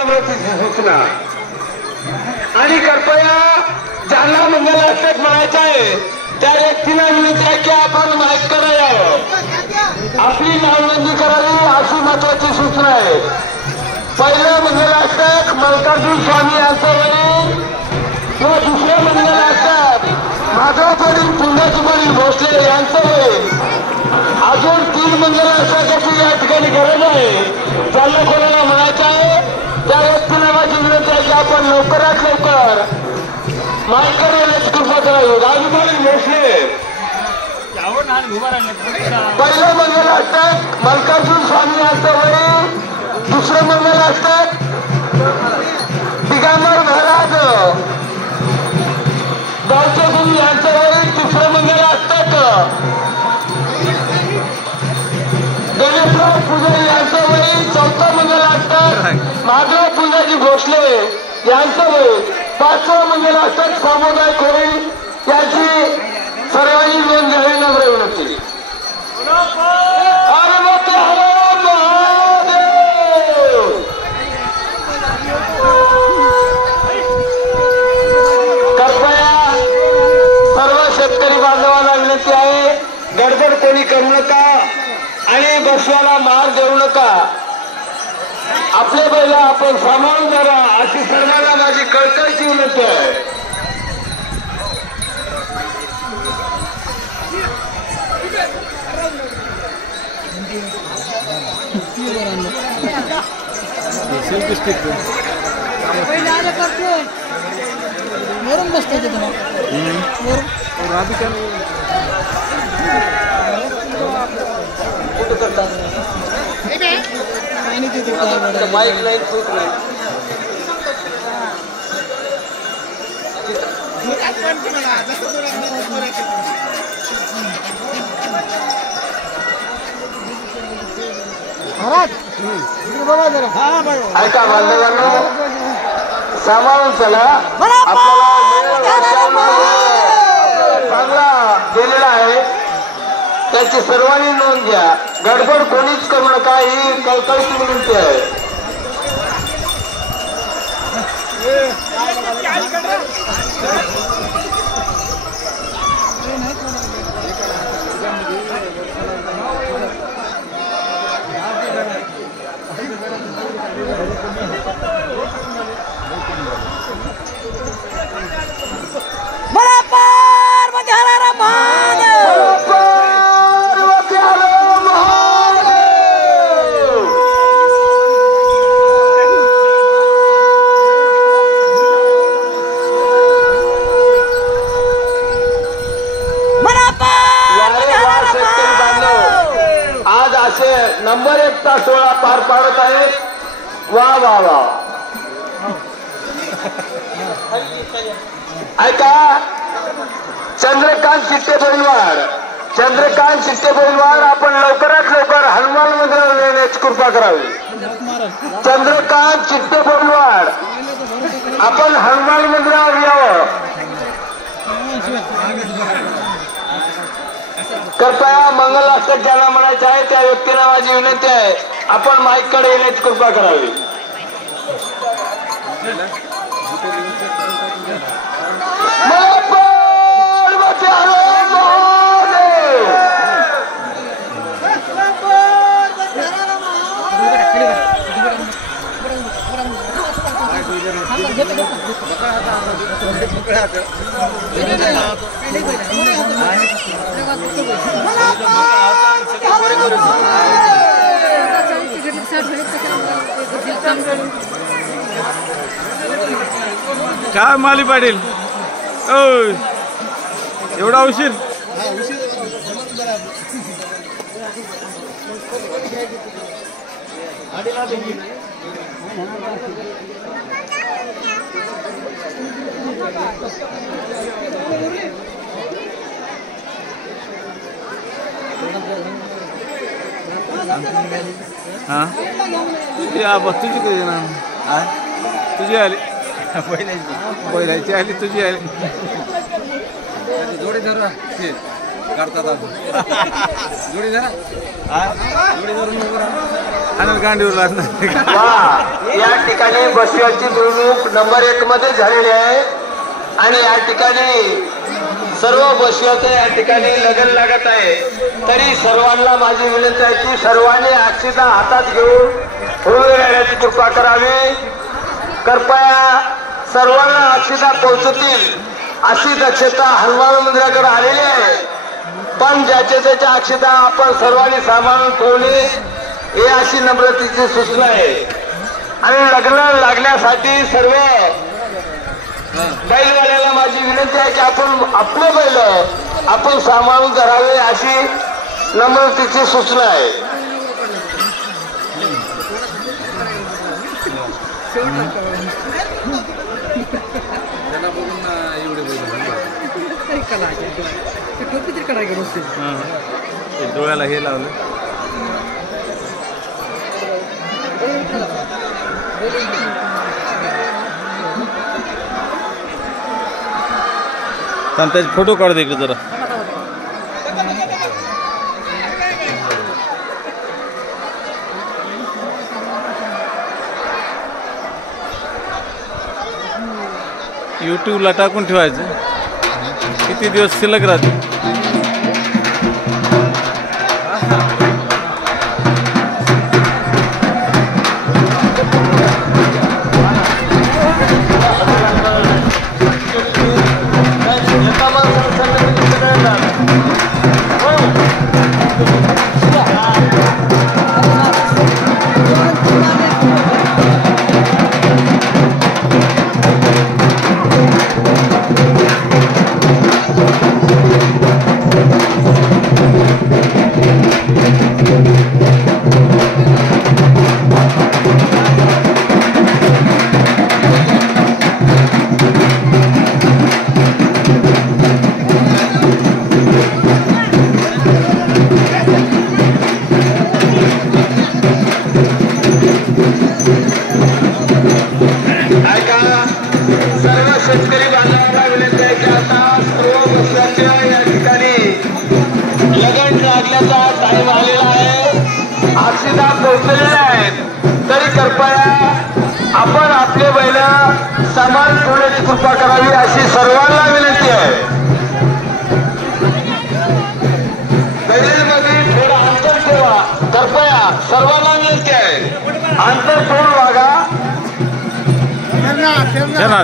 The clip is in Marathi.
सूचना आणि कृपया ज्यांना मंगलाष्टक म्हणायचं आहे त्या व्यक्तीला विनंती आहे की आपण माईक कडे यावं, आपली नावनोंदणी करावी अशी महत्वाची सूचना आहे. पहिलं मंगलाष्टक मल्कार्जुन स्वामी यांचं वडील व दुसरं मंगलाष्टक माधव वडील पुण्याची वडील भोसले यांचं वडील. अजून 3 मंगलाष्टकाची या ठिकाणी गरज आहे. ज्यांना कोणाला म्हणायचं आहे त्या व्यक्तीला माझी विनंती आहे की आपण लवकरात लवकर माईकवर येण्याची कृपा करावी. राजूभाई भोसले पहिलं मंगलाष्टक मल्कार्जुन स्वामी यांचं वडील, दुसरं मंगलाष्टक दिगंबर महाराज गावचे गुरु यांचं वडील, तिसरं मंगलाष्टक गणेशराव पुजारी यांचं वडील, चौथं मंगलाष्टक माधव पुंजाजी भोसले यांचं वडील, 5वं मंगलाष्टक सामुदायिक होईल याची सर्वांनी नोंद घ्यावी नम्र विनंती. कृपया सर्व शेतकरी बांधवांना विनंती आहे, गडबड कोणी करू नका आणि बसवाला मार देऊ नका. आपले बैल आपण सांभाळून जरा अशी सर्वांना माझी कळकळीची विनंती आहे. माईक लाईन फुट नाही. ऐका बांधवांनो, सांभाळून चला. आपल्याला चांगला गेलेला आहे त्याची सर्वांनी नोंद घ्या. गडबड कोणीच करू नका ही कळकळीची विनंती आहे. नंबर 1 चा सोहळा पार पाडत आहेत. वा वा वा. ऐका, चंद्रकांत चिट्टे बैलवाड, चंद्रकांत चिट्टे बैलवाड आपण लवकरात लवकर हनुमान मंदिरावर येण्याची कृपा करावी. चंद्रकांत चिट्टे बैलवाड आपण हनुमान मंदिरावर यावं. कृपया मंगलाष्टक ज्याला म्हणायचं आहे त्या व्यक्तीला माझी विनंती आहे आपण माईक कडे येण्याची कृपा करावी. काय माली पाटील एवढा उशीर? हाँ तुझी तुझी कधी ना तुझी आली बैलाची आली तुझी आली जोडे धरू गांडीवर या ठिकाणी बसवेची मिरवणूक नंबर 1 मध्ये झालेली आहे आणि या ठिकाणी सर्व बसवेचं या ठिकाणी लगन लागत आहे. तरी सर्वांना माझी विनंती आहे की सर्वांनी अक्षता हातात घेऊन उभे राहण्याची कृपा करावी. कृपया सर्वांना अक्षता पोहोचतील अशी दक्षता हनुमान मंदिराकडे आलेली आहे. पण ज्याच्या अक्षता आपण सर्वांनी सांभाळून ठेवणे हे अशी नम्रतेची सूचना आहे. आणि लग्न लागण्यासाठी सर्व बैलवाल्याला माझी विनंती आहे की आपण आपले बैल आपण सांभाळून धरावे अशी नम्रतेची सूचना आहे. डोळ्याला हे लावलं त्याचे फोटो काढ दे इकडे जरा. यूट्यूबला टाकून ठेवायचं किती दिवस शिल्लक राहते. शेतकरी बांधवांना विनंती आहे की आता सर्व बसवाच्या या ठिकाणी लगन लागण्याचा टाइम आलेला आहे. अक्षता पोहोचलेल्या आहेत. तरी कृपया आपण आपले बैल सांभाळून ठेवण्याची कृपा करावी अशी सर्वांना विनंती आहे. बैलांमध्ये थोडं अंतर ठेवा. कृपया सर्वांना विनंती आहे. अंतर ठेवून वागा. शना